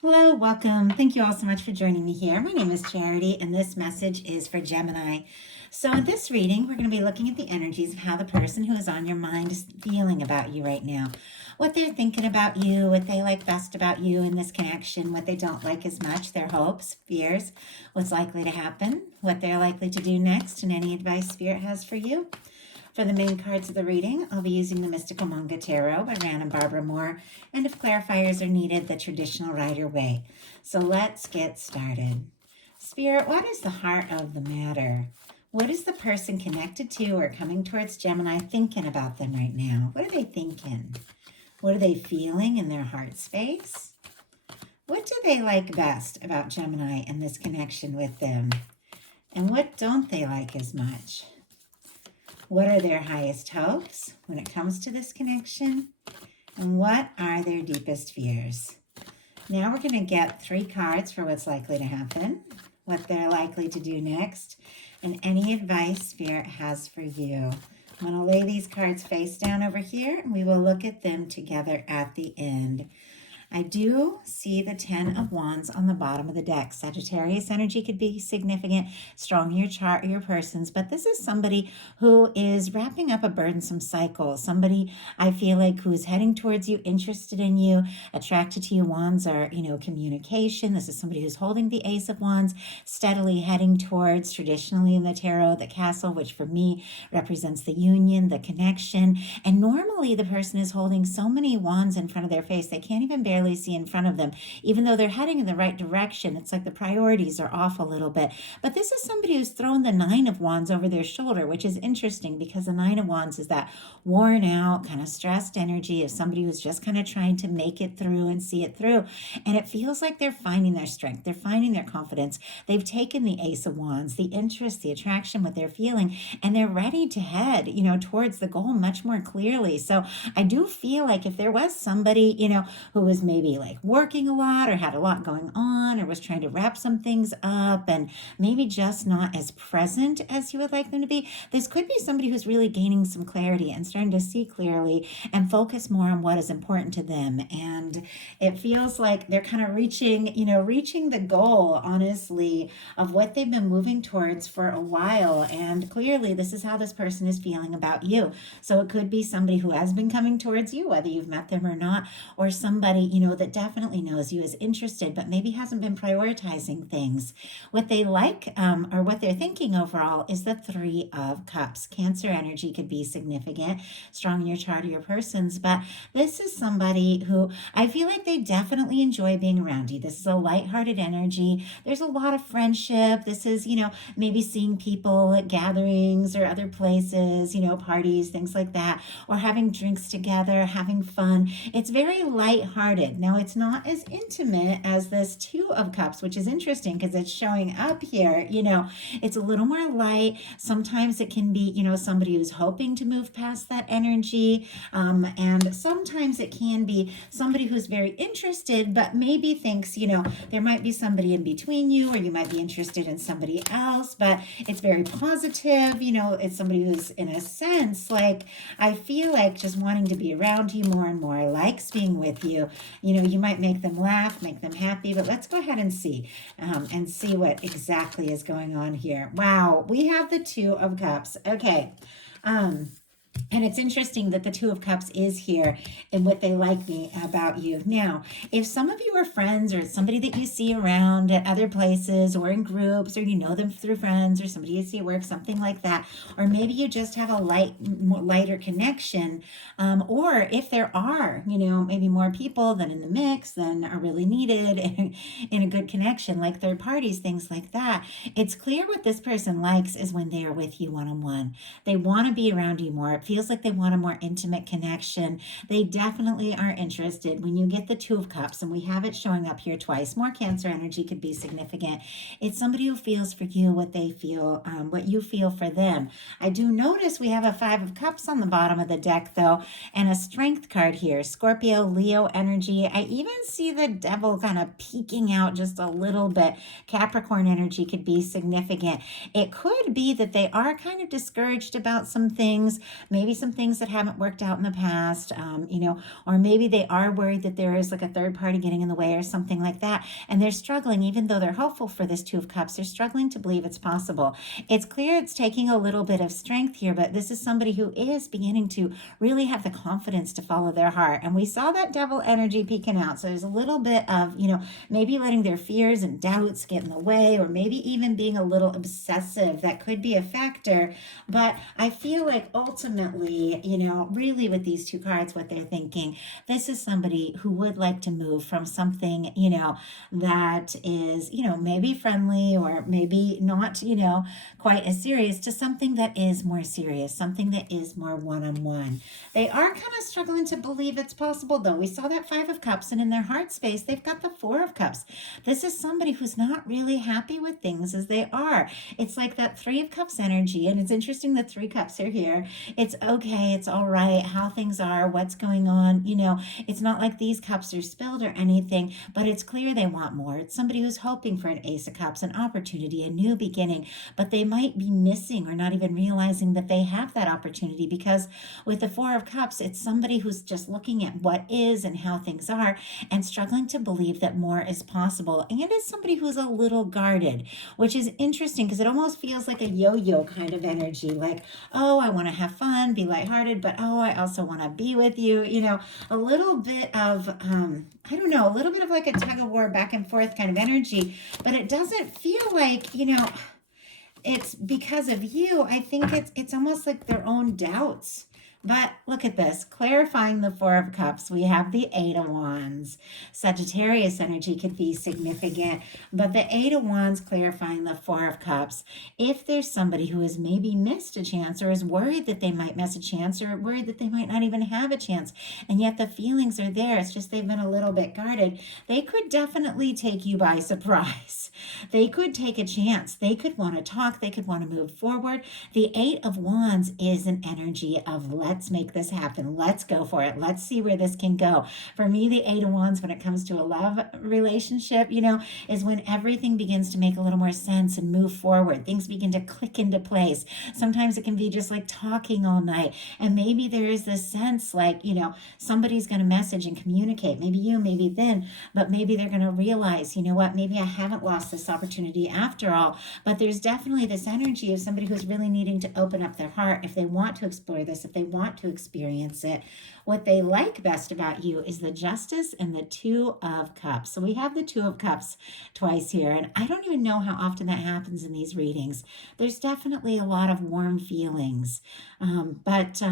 Hello, welcome. Thank you all so much for joining me here. My name is Charity, and this message is for Gemini. So, in this reading, we're going to be looking at the energies of how the person who is on your mind is feeling about you right now, what they're thinking about you, what they like best about you in this connection, what they don't like as much, their hopes, fears, what's likely to happen, what they're likely to do next, and any advice Spirit has for you. For the main cards of the reading, I'll be using the Mystical Manga Tarot by Ran and Barbara Moore, and if clarifiers are needed, the traditional Rider Waite. So let's get started. Spirit, what is the heart of the matter? What is the person connected to or coming towards Gemini thinking about them right now? What are they thinking? What are they feeling in their heart space? What do they like best about Gemini and this connection with them? And what don't they like as much? What are their highest hopes when it comes to this connection? And what are their deepest fears? Now we're going to get 3 cards for what's likely to happen, what they're likely to do next, and any advice Spirit has for you. I'm going to lay these cards face down over here, and we will look at them together at the end. I do see the 10 of Wands on the bottom of the deck. Sagittarius energy could be significant, strong in your chart or your person's, but this is somebody who is wrapping up a burdensome cycle. Somebody, I feel like, who is heading towards you, interested in you, attracted to you. Wands are, communication. This is somebody who's holding the Ace of Wands, steadily heading towards, traditionally in the tarot, the castle, which for me represents the union, the connection. And normally the person is holding so many wands in front of their face, they can't even barely see in front of them. Even though they're heading in the right direction, it's like the priorities are off a little bit. But this is somebody who's thrown the 9 of Wands over their shoulder, which is interesting because the 9 of Wands is that worn out, kind of stressed energy of somebody who's just kind of trying to make it through and see it through. And it feels like they're finding their strength. They're finding their confidence. They've taken the Ace of Wands, the interest, the attraction, what they're feeling, and they're ready to head, towards the goal much more clearly. So I do feel like if there was somebody, who was maybe like working a lot or had a lot going on or was trying to wrap some things up and maybe just not as present as you would like them to be, this could be somebody who's really gaining some clarity and starting to see clearly and focus more on what is important to them. And it feels like they're kind of reaching the goal, honestly, of what they've been moving towards for a while. And clearly this is how this person is feeling about you. So it could be somebody who has been coming towards you, whether you've met them or not, or somebody, that definitely knows you, is interested, but maybe hasn't been prioritizing things. What they like, or what they're thinking overall, is the 3 of Cups. Cancer energy could be significant, strong in your chart or your person's, but this is somebody who I feel like they definitely enjoy being around you. This is a lighthearted energy. There's a lot of friendship. This is, maybe seeing people at gatherings or other places, parties, things like that, or having drinks together, having fun. It's very lighthearted. Now, it's not as intimate as this 2 of Cups, which is interesting because it's showing up here. It's a little more light. Sometimes it can be, somebody who's hoping to move past that energy. And sometimes it can be somebody who's very interested, but maybe thinks, there might be somebody in between you, or you might be interested in somebody else, but it's very positive. It's somebody who's, in a sense, like, I feel like just wanting to be around you more and more, likes being with you. You might make them laugh, make them happy, but let's go ahead and see what exactly is going on here. Wow, we have the 2 of Cups. Okay. And it's interesting that the 2 of Cups is here and what they like me about you. Now, if some of you are friends or somebody that you see around at other places or in groups, or you know them through friends or somebody you see at work, something like that, or maybe you just have a lighter connection, or if there are, maybe more people than in the mix than are really needed in a good connection, like third parties, things like that, it's clear what this person likes is when they are with you one-on-one. They want to be around you more. It feels like they want a more intimate connection. They definitely are interested. When you get the 2 of Cups, and we have it showing up here twice, more Cancer energy could be significant. It's somebody who feels for you what they feel, what you feel for them. I do notice we have a 5 of Cups on the bottom of the deck, though, and a Strength card here. Scorpio, Leo energy. I even see the Devil kind of peeking out just a little bit. Capricorn energy could be significant. It could be that they are kind of discouraged about some things. maybe some things that haven't worked out in the past, or maybe they are worried that there is like a third party getting in the way or something like that. And they're struggling, even though they're hopeful for this Two of Cups, they're struggling to believe it's possible. It's clear it's taking a little bit of strength here, but this is somebody who is beginning to really have the confidence to follow their heart. And we saw that Devil energy peeking out. So there's a little bit of, maybe letting their fears and doubts get in the way, or maybe even being a little obsessive. That could be a factor. But I feel like ultimately, really with these two cards, what they're thinking, this is somebody who would like to move from something, that is, maybe friendly or maybe not, quite as serious, to something that is more serious, something that is more one-on-one. They are kind of struggling to believe it's possible, though. We saw that Five of Cups, and in their heart space, they've got the Four of Cups. This is somebody who's not really happy with things as they are. It's like that Three of Cups energy, and it's interesting that Three Cups are here. It's okay, it's all right, how things are, what's going on. It's not like these cups are spilled or anything, but it's clear they want more. It's somebody who's hoping for an Ace of Cups, an opportunity, a new beginning, but they might be missing or not even realizing that they have that opportunity, because with the Four of Cups, it's somebody who's just looking at what is and how things are and struggling to believe that more is possible. And it's somebody who's a little guarded, which is interesting because it almost feels like a yo-yo kind of energy. Like, oh, I want to have fun, be lighthearted, but oh, I also want to be with you. A little bit of, a little bit of like a tug of war back and forth kind of energy, but it doesn't feel like, it's because of you. I think it's almost like their own doubts. But look at this, clarifying the Four of Cups. We have the Eight of Wands. Sagittarius energy could be significant, but the Eight of Wands clarifying the Four of Cups. If there's somebody who has maybe missed a chance, or is worried that they might miss a chance, or worried that they might not even have a chance, and yet the feelings are there, it's just they've been a little bit guarded, they could definitely take you by surprise. They could take a chance. They could want to talk. They could want to move forward. The Eight of Wands is an energy of let's make this happen. Let's go for it. Let's see where this can go. For me, the Eight of Wands, when it comes to a love relationship, is when everything begins to make a little more sense and move forward. Things begin to click into place. Sometimes it can be just like talking all night. And maybe there is this sense like, somebody's going to message and communicate. Maybe you, maybe then, but maybe they're going to realize, what, maybe I haven't lost this opportunity after all. But there's definitely this energy of somebody who's really needing to open up their heart if they want to explore this, if they want to experience it. What they like best about you is the Justice and the Two of Cups. So we have the Two of Cups twice here, and I don't even know how often that happens in these readings. There's definitely a lot of warm feelings, but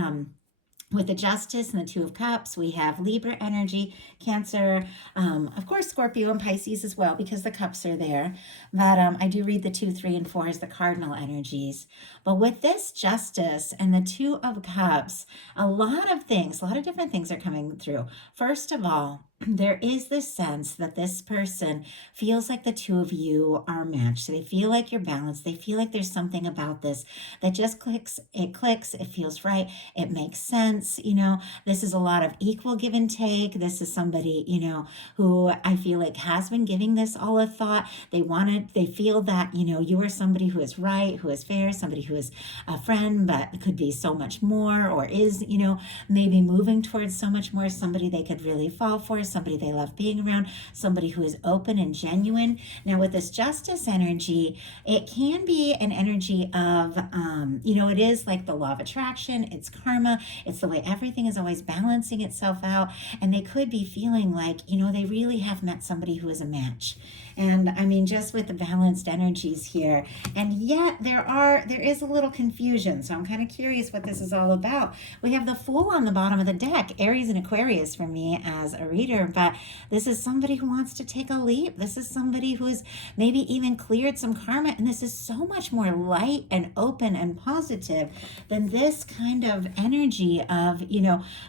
with the Justice and the Two of Cups, we have Libra energy, Cancer, of course, Scorpio and Pisces as well, because the cups are there. But I do read the 2, 3, and 4 as the cardinal energies. But with this Justice and the Two of Cups, a lot of different things are coming through. First of all, there is this sense that this person feels like the two of you are matched. They feel like you're balanced. They feel like there's something about this that just clicks. It feels right. It makes sense. This is a lot of equal give and take. This is somebody, who I feel like has been giving this all a thought. They feel that, you are somebody who is right, who is fair, somebody who is a friend, but could be so much more, or is, maybe moving towards so much more, somebody they could really fall for, somebody they love being around, somebody who is open and genuine. Now with this Justice energy, it can be an energy of, it is like the law of attraction, it's karma, it's the way everything is always balancing itself out, and they could be feeling like, they really have met somebody who is a match. And I mean, just with the balanced energies here, and yet there is a little confusion. So I'm kind of curious what this is all about. We have the Fool on the bottom of the deck, Aries and Aquarius for me as a reader, but this is somebody who wants to take a leap. This is somebody who's maybe even cleared some karma, and this is so much more light and open and positive than this kind of energy of,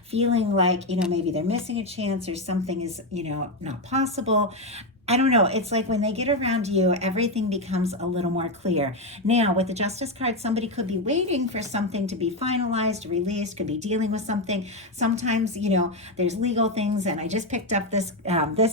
feeling like, maybe they're missing a chance or something is, not possible. I don't know. It's like when they get around you, everything becomes a little more clear. Now, with the Justice card, somebody could be waiting for something to be finalized, released, could be dealing with something. Sometimes, there's legal things, and I just picked up this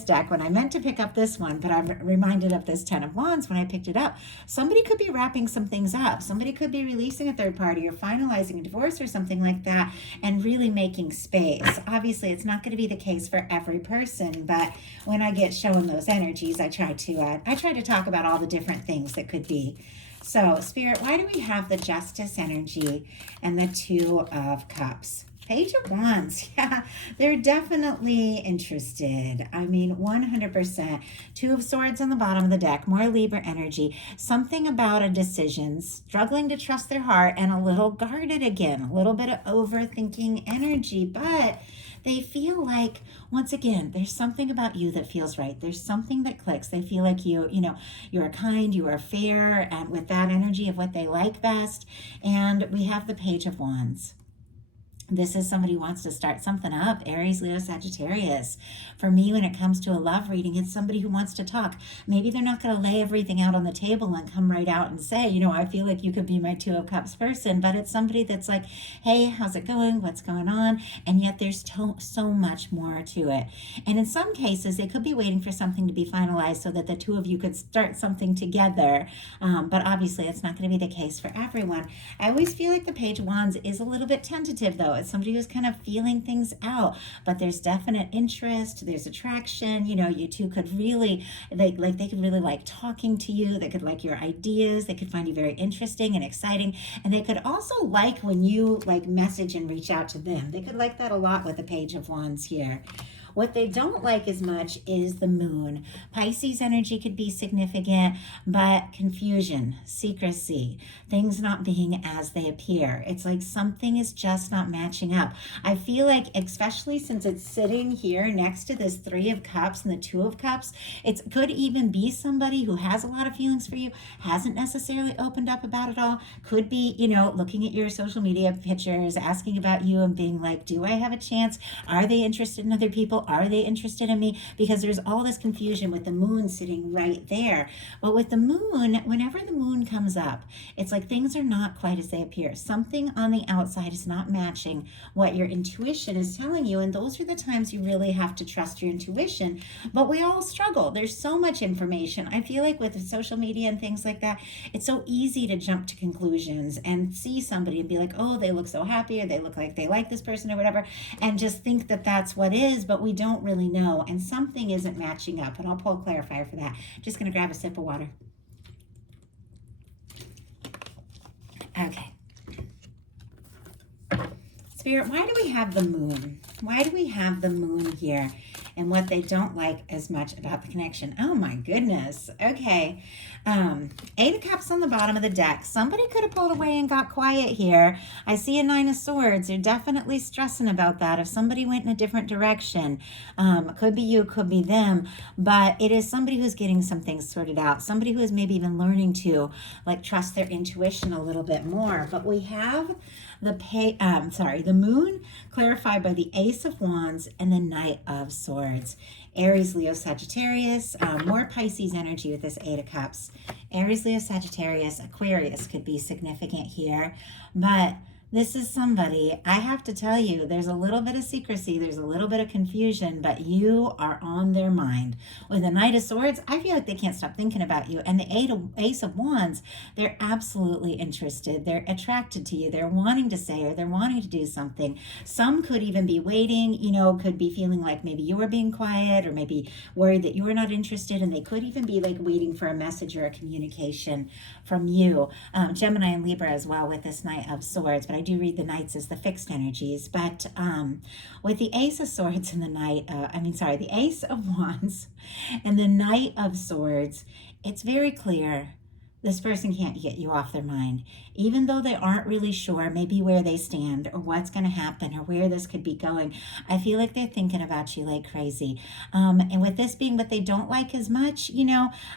deck when I meant to pick up this one, but I'm reminded of this Ten of Wands when I picked it up. Somebody could be wrapping some things up. Somebody could be releasing a third party or finalizing a divorce or something like that and really making space. Obviously, it's not going to be the case for every person, but when I get shown those energies, I try to talk about all the different things that could be. So, Spirit, why do we have the Justice energy and the Two of Cups? Page of Wands, yeah, they're definitely interested. I mean, 100%. Two of Swords on the bottom of the deck, more Libra energy. Something about a decision, struggling to trust their heart, and a little guarded again, a little bit of overthinking energy, but they feel like, once again, there's something about you that feels right. There's something that clicks. They feel like you're kind, you are fair, and with that energy of what they like best. And we have the Page of Wands. This is somebody who wants to start something up. Aries, Leo, Sagittarius. For me, when it comes to a love reading, it's somebody who wants to talk. Maybe they're not going to lay everything out on the table and come right out and say, I feel like you could be my Two of Cups person. But it's somebody that's like, hey, how's it going? What's going on? And yet there's so much more to it. And in some cases, they could be waiting for something to be finalized so that the two of you could start something together. But obviously, it's not going to be the case for everyone. I always feel like the Page of Wands is a little bit tentative, though. It's somebody who's kind of feeling things out, but there's definite interest, there's attraction. You two could really, they could really like talking to you. They could like your ideas. They could find you very interesting and exciting. And they could also like when you like message and reach out to them. They could like that a lot with the Page of Wands here. What they don't like as much is the moon. Pisces energy could be significant, but confusion, secrecy, things not being as they appear. It's like something is just not matching up. I feel like, especially since it's sitting here next to this Three of Cups and the Two of Cups, it could even be somebody who has a lot of feelings for you, hasn't necessarily opened up about it all, could be, looking at your social media pictures, asking about you and being like, do I have a chance? Are they interested in other people? Are they interested in me? Because there's all this confusion with the moon sitting right there. But with the moon, whenever the moon comes up, it's like things are not quite as they appear. Something on the outside is not matching what your intuition is telling you. And those are the times you really have to trust your intuition. But we all struggle. There's so much information. I feel like with social media and things like that, it's so easy to jump to conclusions and see somebody and be like, oh, they look so happy, or they look like they like this person or whatever, and just think that that's what is, but we don't really know, and something isn't matching up. And I'll pull a clarifier for that. Just going to grab a sip of water. Okay. Spirit, why do we have the moon? Why do we have the moon here? And what they don't like as much about the connection. Oh my goodness. Okay. Eight of Cups on the bottom of the deck. Somebody could have pulled away and got quiet here. I see a Nine of Swords. You're definitely stressing about that. If somebody went in a different direction, could be you, could be them, but it is somebody who's getting some things sorted out. Somebody who is maybe even learning to like trust their intuition a little bit more. But we have the moon clarified by the Ace of Wands and the Knight of Swords. Aries, Leo, Sagittarius, more Pisces energy with this Eight of Cups. Aries, Leo, Sagittarius, Aquarius could be significant here, but this is somebody, I have to tell you, there's a little bit of secrecy, there's a little bit of confusion, but you are on their mind. With the Knight of Swords, I feel like they can't stop thinking about you. And the Ace of Wands, they're absolutely interested. They're attracted to you. They're wanting to say, or they're wanting to do something. Some could even be waiting, could be feeling like maybe you were being quiet, or maybe worried that you were not interested. And they could even be like waiting for a message or a communication from you. Gemini and Libra as well with this Knight of Swords, but I do read the Knights as the fixed energies. But with the Ace of Swords and the Ace of Wands and the Knight of Swords, it's very clear This person can't get you off their mind. Even though they aren't really sure maybe where they stand or what's going to happen or where this could be going, I feel like they're thinking about you like crazy. And with this being what they don't like as much,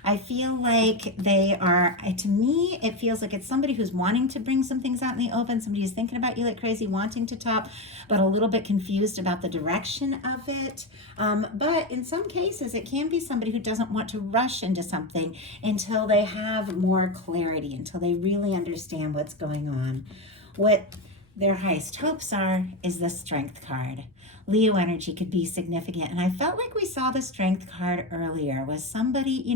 I feel like they are, to me, it feels like it's somebody who's wanting to bring some things out in the open, somebody who's thinking about you like crazy, wanting to talk, but a little bit confused about the direction of it. But in some cases, it can be somebody who doesn't want to rush into something until they have more clarity, until they really understand what's going on. What their highest hopes are is the Strength card. Leo energy could be significant. And I felt like we saw the Strength card earlier. Was somebody,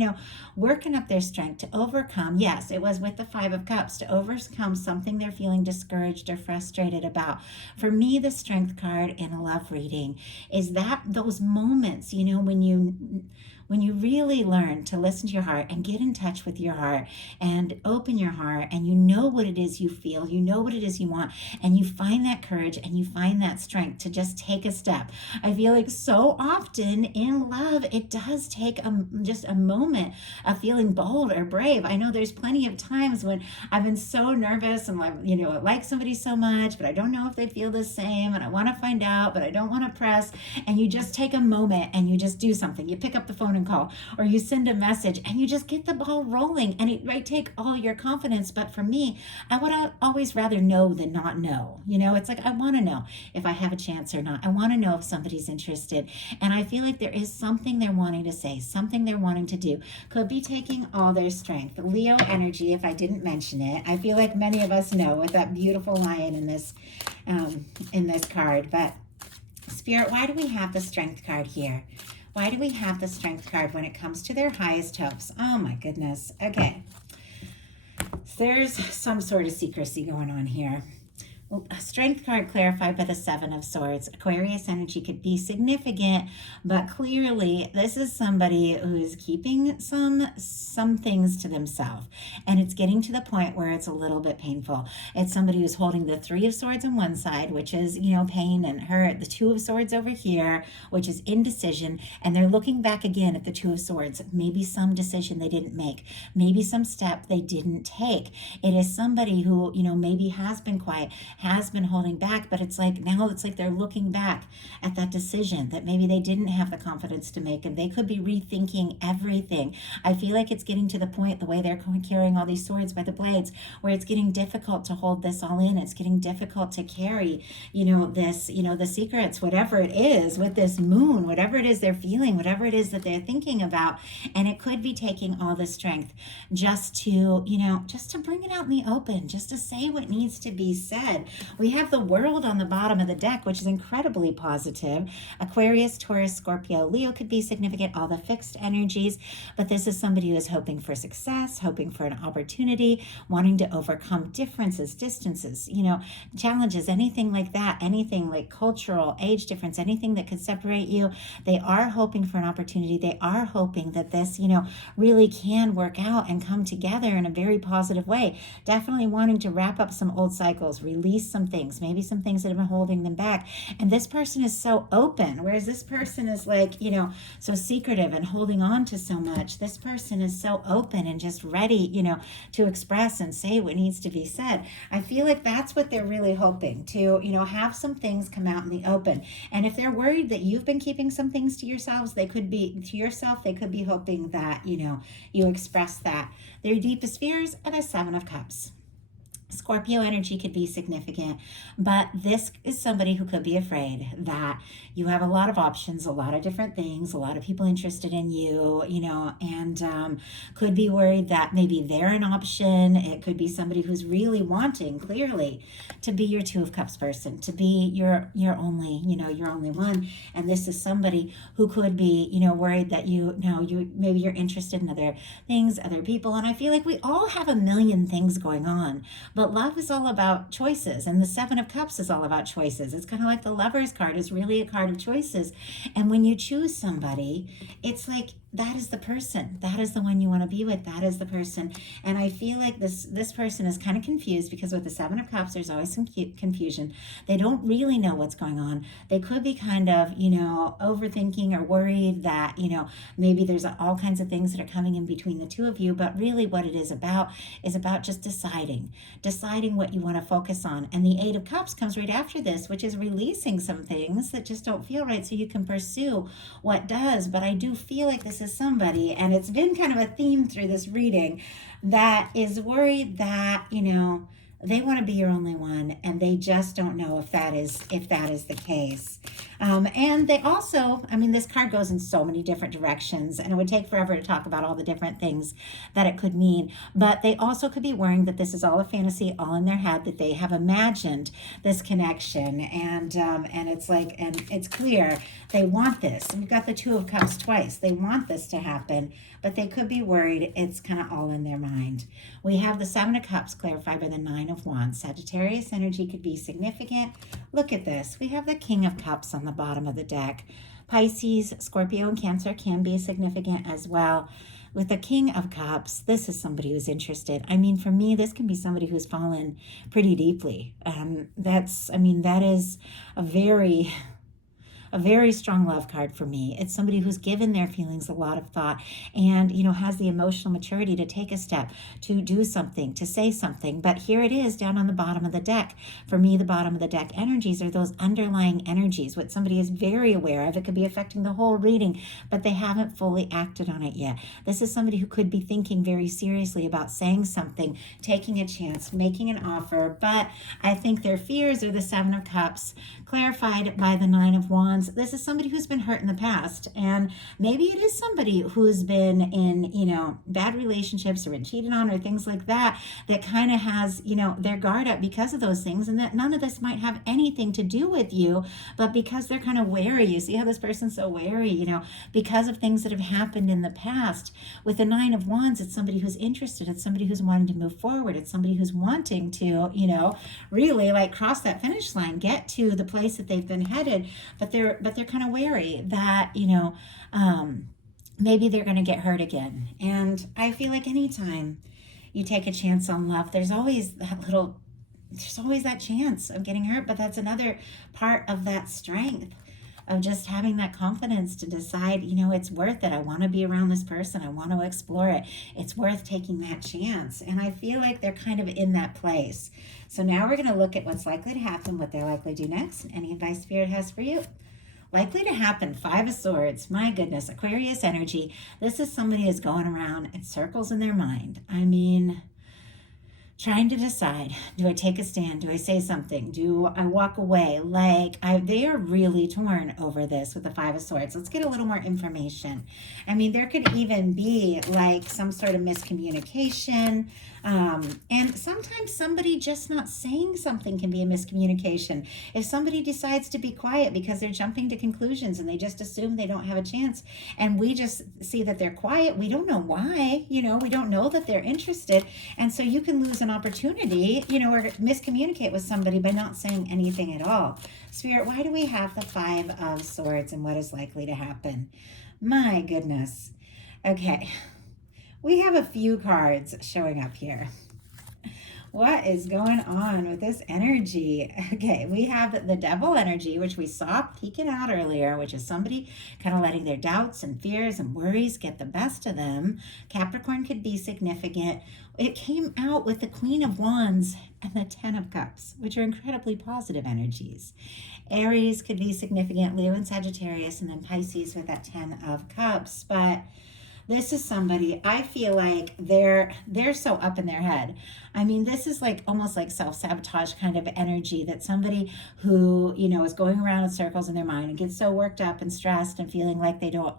working up their strength to overcome. Yes, it was with the Five of Cups, to overcome something they're feeling discouraged or frustrated about. For me, the Strength card in a love reading is that those moments, when you really learn to listen to your heart and get in touch with your heart and open your heart, and you know what it is you feel, you know what it is you want, and you find that courage and you find that strength to just take a step. I feel like so often in love, it does take just a moment of feeling bold or brave. I know there's plenty of times when I've been so nervous and I like somebody so much, but I don't know if they feel the same, and I want to find out, but I don't want to press. And you just take a moment and you just do something. You pick up the phone and call, or you send a message, and you just get the ball rolling. And it might take all your confidence, but for me, I would always rather know than not know. It's like, I want to know if I have a chance or not. I want to know if somebody's interested. And I feel like there is something they're wanting to say, something they're wanting to do. Could be taking all their strength. Leo energy, if I didn't mention it, I feel like many of us know, with that beautiful lion in this card. But Spirit, why do we have the Strength card here? Why do we have the Strength card when it comes to their highest hopes? Oh my goodness. Okay. There's some sort of secrecy going on here. Strength card clarified by the Seven of Swords. Aquarius energy could be significant, but clearly this is somebody who is keeping some things to themselves, and it's getting to the point where it's a little bit painful. It's somebody who's holding the Three of Swords on one side, which is, pain and hurt, the Two of Swords over here, which is indecision, and they're looking back again at the Two of Swords. Maybe some decision they didn't make, maybe some step they didn't take. It is somebody who, maybe has been quiet, has been holding back, but it's like they're looking back at that decision that maybe they didn't have the confidence to make, and they could be rethinking everything. I feel like it's getting to the point, the way they're carrying all these swords by the blades, where it's getting difficult to hold this all in. It's getting difficult to carry, the secrets, whatever it is with this moon, whatever it is they're feeling, whatever it is that they're thinking about. And it could be taking all the strength just to bring it out in the open, just to say what needs to be said. We have the World on the bottom of the deck, which is incredibly positive. Aquarius, Taurus, Scorpio, Leo could be significant, all the fixed energies, but this is somebody who is hoping for success, hoping for an opportunity, wanting to overcome differences, distances, challenges, anything like that, anything like cultural, age difference, anything that could separate you. They are hoping for an opportunity. They are hoping that this, really can work out and come together in a very positive way. Definitely wanting to wrap up some old cycles, release some things, maybe some things that have been holding them back. And this person is so open, whereas this person is like, so secretive and holding on to so much. This person is so open and just ready, to express and say what needs to be said. I feel like that's what they're really hoping to, have some things come out in the open. And if they're worried that you've been keeping some things to yourselves, they could be hoping that, you express that. Their deepest fears are the Seven of Cups. Scorpio energy could be significant, but this is somebody who could be afraid that you have a lot of options, a lot of different things, a lot of people interested in you, and could be worried that maybe they're an option. It could be somebody who's really wanting, clearly, to be your Two of Cups person, to be your only one. And this is somebody who could be, worried that maybe you're interested in other things, other people. And I feel like we all have a million things going on, but But love is all about choices, and the Seven of Cups is all about choices. It's kind of like the Lover's card is really a card of choices. And when you choose somebody, it's like that is the person. That is the one you want to be with. That is the person. And I feel like this person is kind of confused because with the Seven of Cups, there's always some confusion. They don't really know what's going on. They could be kind of, overthinking or worried that, maybe there's all kinds of things that are coming in between the two of you. But really what it is about just deciding what you want to focus on. And the Eight of Cups comes right after this, which is releasing some things that just don't feel right so you can pursue what does. But I do feel like this is somebody, and it's been kind of a theme through this reading, that is worried that, they want to be your only one, and they just don't know if that is the case. And they also, this card goes in so many different directions, and it would take forever to talk about all the different things that it could mean. But they also could be worrying that this is all a fantasy, all in their head, that they have imagined this connection, and it's like, and it's clear they want this. We've got the Two of Cups twice. They want this to happen, but they could be worried it's kind of all in their mind. We have the Seven of Cups clarified by the Nine of Wands. Sagittarius energy could be significant. Look at this. We have the King of Cups on the bottom of the deck. Pisces, Scorpio, and Cancer can be significant as well. With the King of Cups, this is somebody who's interested. For me, this can be somebody who's fallen pretty deeply. That is a very strong love card for me. It's somebody who's given their feelings a lot of thought and, has the emotional maturity to take a step, to do something, to say something. But here it is down on the bottom of the deck. For me, the bottom of the deck energies are those underlying energies, what somebody is very aware of. It could be affecting the whole reading, but they haven't fully acted on it yet. This is somebody who could be thinking very seriously about saying something, taking a chance, making an offer. But I think their fears are the Seven of Cups, clarified by the Nine of Wands. This is somebody who's been hurt in the past, and maybe it is somebody who's been in, bad relationships or been cheated on or things like that kind of has, their guard up because of those things, and that none of this might have anything to do with you, but because they're kind of wary. You see how this person's so wary, because of things that have happened in the past. With the Nine of Wands, it's somebody who's interested. It's somebody who's wanting to move forward. It's somebody who's wanting to, really like cross that finish line, get to the place that they've been headed, but they're kind of wary that maybe they're going to get hurt again. And I feel like anytime you take a chance on love, there's always that chance of getting hurt. But that's another part of that strength of just having that confidence to decide, it's worth it. I want to be around this person. I want to explore it. It's worth taking that chance. And I feel like they're kind of in that place. So now we're going to look at what's likely to happen, what they're likely to do next, and any advice Spirit has for you. Likely to happen, Five of Swords. My goodness, Aquarius energy. This is somebody who's going around in circles in their mind. Trying to decide, do I take a stand? Do I say something? Do I walk away? They are really torn over this with the Five of Swords. Let's get a little more information. There could even be like some sort of miscommunication. And sometimes somebody just not saying something can be a miscommunication. If somebody decides to be quiet because they're jumping to conclusions and they just assume they don't have a chance, and we just see that they're quiet, we don't know why, we don't know that they're interested. And so you can lose an opportunity, or miscommunicate with somebody by not saying anything at all. Spirit, why do we have the Five of Swords and what is likely to happen? My goodness. Okay. We have a few cards showing up here. What is going on with this energy? Okay, we have the Devil energy, which we saw peeking out earlier, which is somebody kind of letting their doubts and fears and worries get the best of them. Capricorn could be significant. It came out with the Queen of Wands and the Ten of Cups, which are incredibly positive energies. Aries could be significant, Leo and Sagittarius, and then Pisces with that Ten of Cups. But this is somebody, I feel like they're so up in their head. This is like almost like self-sabotage kind of energy, that somebody who, is going around in circles in their mind and gets so worked up and stressed and feeling like they don't,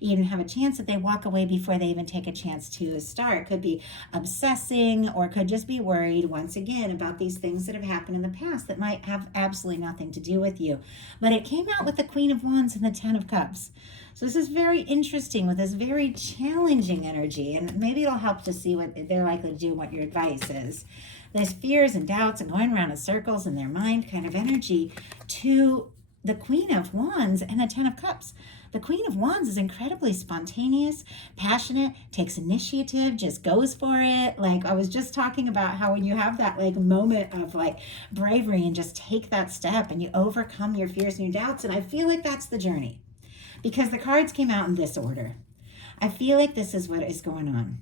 even have a chance, that they walk away before they even take a chance to start. Could be obsessing, or could just be worried once again about these things that have happened in the past that might have absolutely nothing to do with you. But it came out with the Queen of Wands and the Ten of Cups. So this is very interesting with this very challenging energy, and maybe it'll help to see what they're likely to do and what your advice is. There's fears and doubts and going around in circles in their mind kind of energy to the Queen of Wands and the Ten of Cups. The Queen of Wands is incredibly spontaneous, passionate, takes initiative, just goes for it. Like I was just talking about how when you have that like moment of like bravery and just take that step and you overcome your fears and your doubts. And I feel like that's the journey because the cards came out in this order. I feel like this is what is going on.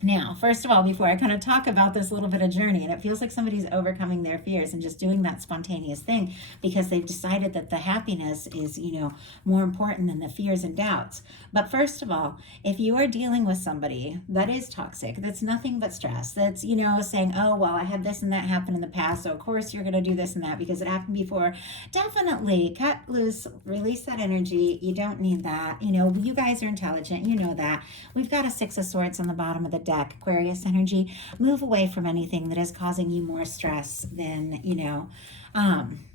Now, first of all, before I kind of talk about this little bit of journey, and it feels like somebody's overcoming their fears and just doing that spontaneous thing because they've decided that the happiness is, more important than the fears and doubts. But first of all, if you are dealing with somebody that is toxic, that's nothing but stress, that's, saying, oh, well, I had this and that happen in the past, so of course you're going to do this and that because it happened before. Definitely cut loose, release that energy. You don't need that. You guys are intelligent. You know that. We've got a Six of Swords on the bottom of the deck, Aquarius energy. Move away from anything that is causing you more stress than,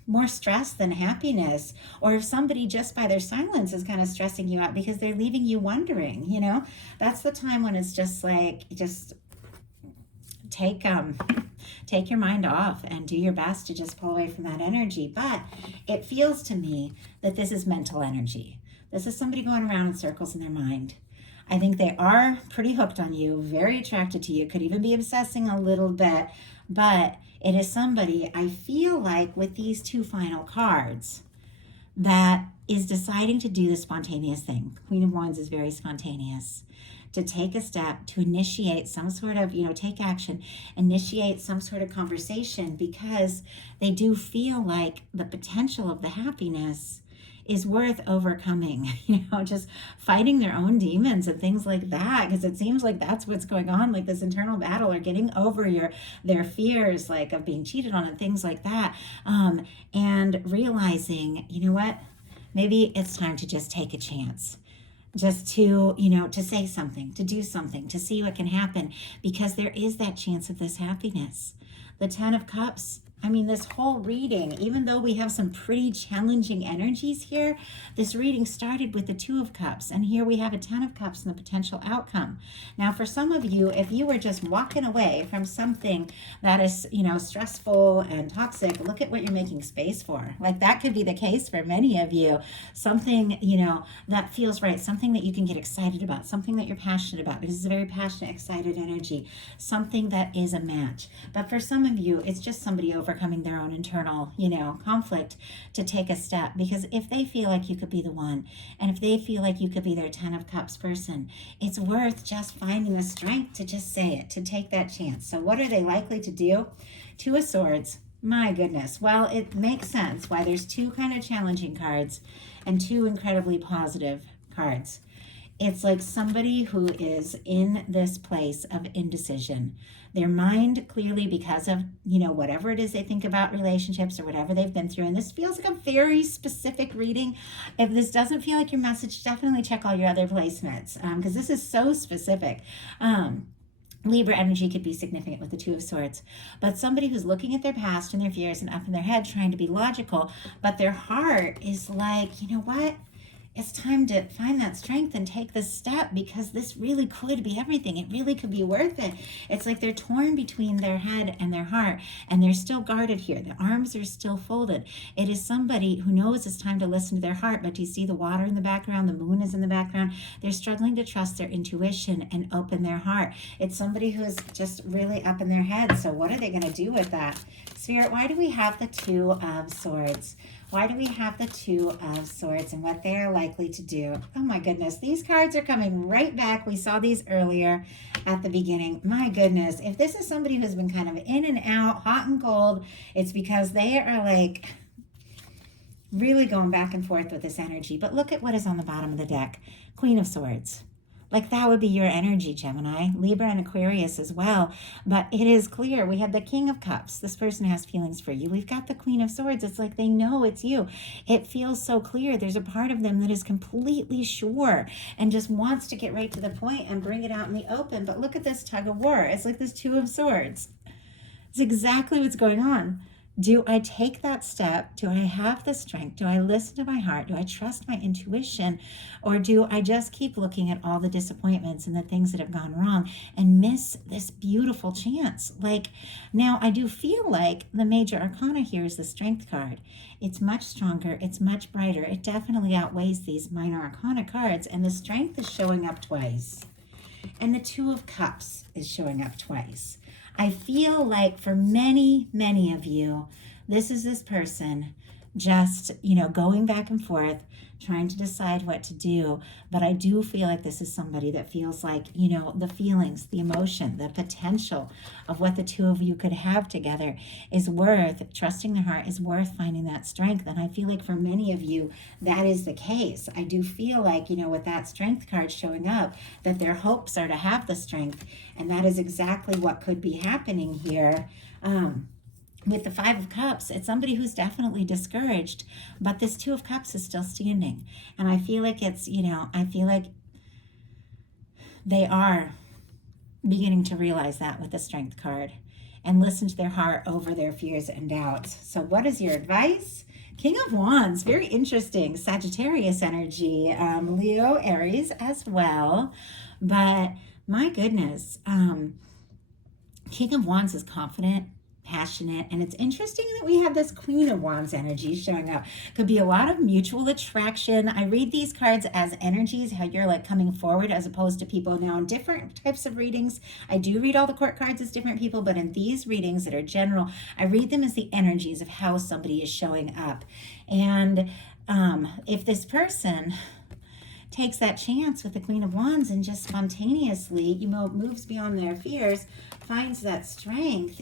more stress than happiness. Or if somebody just by their silence is kind of stressing you out because they're leaving you wondering, that's the time when it's just like, just take your mind off and do your best to just pull away from that energy. But it feels to me that this is mental energy. This is somebody going around in circles in their mind. I think they are pretty hooked on you, very attracted to you, could even be obsessing a little bit, but it is somebody, I feel like, with these two final cards that is deciding to do the spontaneous thing. Queen of Wands is very spontaneous. To take a step, to initiate some sort of, take action, initiate some sort of conversation because they do feel like the potential of the happiness is worth overcoming, just fighting their own demons and things like that, because it seems like that's what's going on, like this internal battle or getting over their fears, like of being cheated on and things like that, and realizing, what, maybe it's time to just take a chance, just to, to say something, to do something, to see what can happen, because there is that chance of this happiness. The Ten of Cups, this whole reading, even though we have some pretty challenging energies here, this reading started with the Two of Cups, and here we have a Ten of Cups and the potential outcome. Now, for some of you, if you were just walking away from something that is, stressful and toxic, look at what you're making space for. Like that could be the case for many of you. Something, that feels right, something that you can get excited about, something that you're passionate about, because it's a very passionate, excited energy, something that is a match. But for some of you, it's just somebody overcoming their own internal, conflict to take a step. Because if they feel like you could be the one, and if they feel like you could be their Ten of Cups person, it's worth just finding the strength to just say it, to take that chance. So what are they likely to do? Two of Swords. My goodness. Well, it makes sense why there's two kind of challenging cards and two incredibly positive cards. It's like somebody who is in this place of indecision. Their mind clearly, because of, whatever it is they think about relationships or whatever they've been through. And this feels like a very specific reading. If this doesn't feel like your message, definitely check all your other placements because this is so specific. Libra energy could be significant with the Two of Swords, but somebody who's looking at their past and their fears and up in their head trying to be logical, but their heart is like, you know what? It's time to find that strength and take this step because this really could be everything. It really could be worth it. It's like they're torn between their head and their heart, and they're still guarded here. The arms are still folded. It is somebody who knows it's time to listen to their heart, but do you see the water in the background? The moon is in the background. They're struggling to trust their intuition and open their heart. It's somebody who's just really up in their head. So what are they going to do with that? Spirit, why do we have the Two of Swords? Why do we have the Two of Swords and what they are likely to do? Oh my goodness, these cards are coming right back. We saw these earlier at the beginning. My goodness, if this is somebody who's been kind of in and out, hot and cold, it's because they are like really going back and forth with this energy. But look at what is on the bottom of the deck. Queen of Swords. Like that would be your energy, Gemini, Libra and Aquarius as well. But it is clear. We have the King of Cups. This person has feelings for you. We've got the Queen of Swords. It's like they know it's you. It feels so clear. There's a part of them that is completely sure and just wants to get right to the point and bring it out in the open. But look at this tug of war. It's like this Two of Swords. It's exactly what's going on. Do I take that step? Do I have the strength? Do I listen to my heart? Do I trust my intuition? Or do I just keep looking at all the disappointments and the things that have gone wrong and miss this beautiful chance? Like, now I do feel like the major arcana here is the strength card. It's much stronger. It's much brighter. It definitely outweighs these minor arcana cards. And the strength is showing up twice. And the Two of Cups is showing up twice. I feel like for many, many of you, this is this person just, going back and forth, trying to decide what to do. But I do feel like this is somebody that feels like, the feelings, the emotion, the potential of what the two of you could have together is worth, trusting their heart is worth finding that strength. And I feel like for many of you, that is the case. I do feel like, with that strength card showing up, that their hopes are to have the strength. And that is exactly what could be happening here. With the Five of Cups, it's somebody who's definitely discouraged, but this Two of Cups is still standing. And I feel like it's, I feel like they are beginning to realize that with the Strength card and listen to their heart over their fears and doubts. So what is your advice? King of Wands, very interesting. Sagittarius energy, Leo, Aries as well. But my goodness, King of Wands is confident, passionate, and it's interesting that we have this Queen of Wands energy showing up. Could be a lot of mutual attraction. I read these cards as energies, how you're like coming forward as opposed to people. Now in different types of readings, I do read all the court cards as different people, but in these readings that are general, I read them as the energies of how somebody is showing up. And if this person takes that chance with the Queen of Wands and just spontaneously, moves beyond their fears, finds that strength,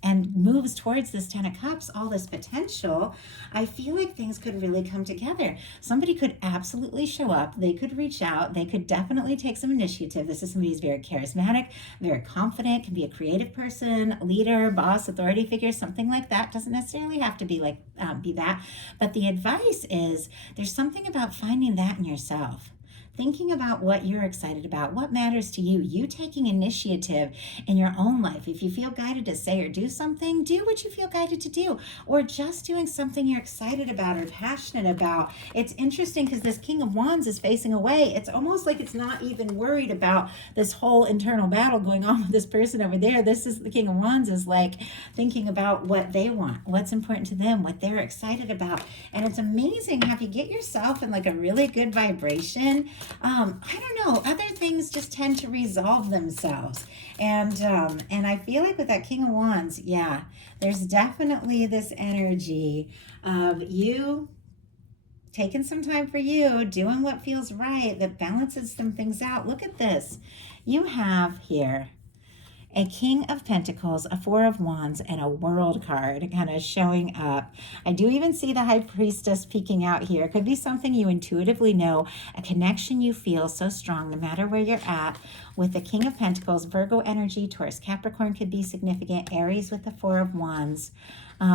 and moves towards this Ten of Cups, all this potential, I feel like things could really come together. Somebody could absolutely show up. They could reach out. They could definitely take some initiative. This is somebody who's very charismatic, very confident, can be a creative person, leader, boss, authority figure, something like that. Doesn't necessarily have to be like be that. But the advice is there's something about finding that in yourself. Thinking about what you're excited about, what matters to you, you taking initiative in your own life. If you feel guided to say or do something, do what you feel guided to do, or just doing something you're excited about or passionate about. It's interesting because this King of Wands is facing away. It's almost like it's not even worried about this whole internal battle going on with this person over there. This is the King of Wands is like thinking about what they want, what's important to them, what they're excited about. And it's amazing how if you get yourself in like a really good vibration, I don't know, other things just tend to resolve themselves. And I feel like with that King of Wands, yeah, there's definitely this energy of you taking some time for you, doing what feels right, that balances some things out. Look at this. You have here a King of Pentacles, a Four of Wands, and a World card kind of showing up. I do even see the High Priestess peeking out here. It could be something you intuitively know, a connection you feel so strong no matter where you're at. With the King of Pentacles, Virgo energy, Taurus, Capricorn could be significant, Aries with the Four of Wands.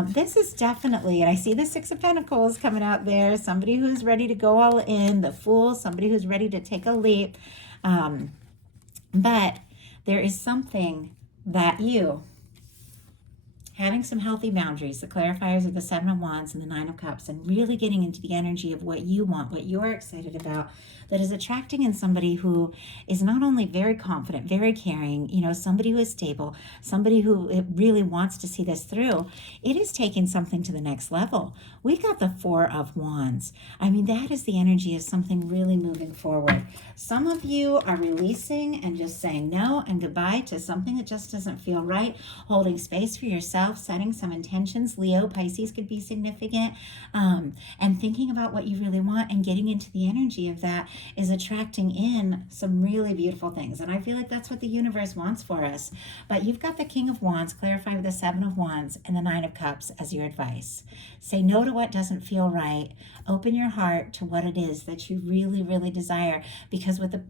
This is definitely, and I see the Six of Pentacles coming out there, somebody who's ready to go all in, the Fool, somebody who's ready to take a leap. But there is something that you, having some healthy boundaries, the clarifiers of the Seven of Wands and the Nine of Cups, and really getting into the energy of what you want, what you're excited about, that is attracting in somebody who is not only very confident, very caring, somebody who is stable, somebody who really wants to see this through. It is taking something to the next level. We've got the Four of Wands. I mean, that is the energy of something really moving forward. Some of you are releasing and just saying no and goodbye to something that just doesn't feel right, holding space for yourself, setting some intentions. Leo, Pisces could be significant, and thinking about what you really want and getting into the energy of that is attracting in some really beautiful things. And I feel like that's what the universe wants for us. But you've got the King of Wands, clarify with the Seven of Wands and the Nine of Cups as your advice. Say no to what doesn't feel right. Open your heart to what it is that you really, really desire. Because with the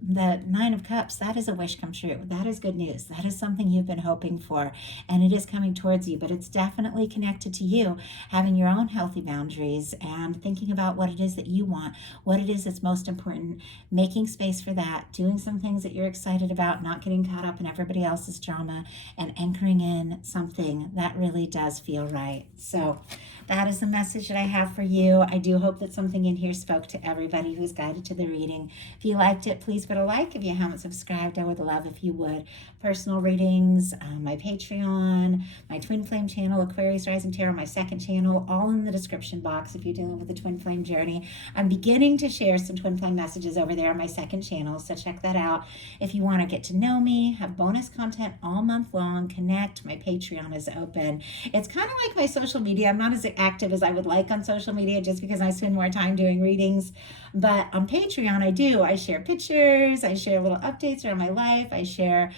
Nine of Cups, that is a wish come true. That is good news. That is something you've been hoping for. And it is coming towards you. but it's definitely connected to you having your own healthy boundaries and thinking about what it is that you want, what it is that's most important, making space for that, doing some things that you're excited about, not getting caught up in everybody else's drama, and anchoring in something that really does feel right. So that is the message that I have for you. I do hope that something in here spoke to everybody who's guided to the reading. If you liked it, please put a like. If you haven't subscribed, I would love if you would. Personal readings, my Patreon, my Twin Flame channel, Aquarius Rising Tarot, my second channel, all in the description box if you're dealing with the Twin Flame journey. I'm beginning to share some Twin Flame messages over there on my second channel, so check that out. If you want to get to know me, have bonus content all month long, connect, my Patreon is open. It's kind of like my social media. I'm not as active as I would like on social media just because I spend more time doing readings. But on Patreon, I share pictures, I share little updates around my life, I share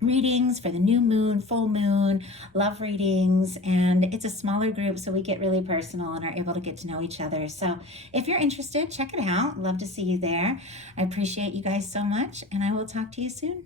readings for the new moon, full moon, love readings, and it's a smaller group, so we get really personal and are able to get to know each other. So if you're interested, check it out. Love to see you there. I appreciate you guys so much, and I will talk to you soon.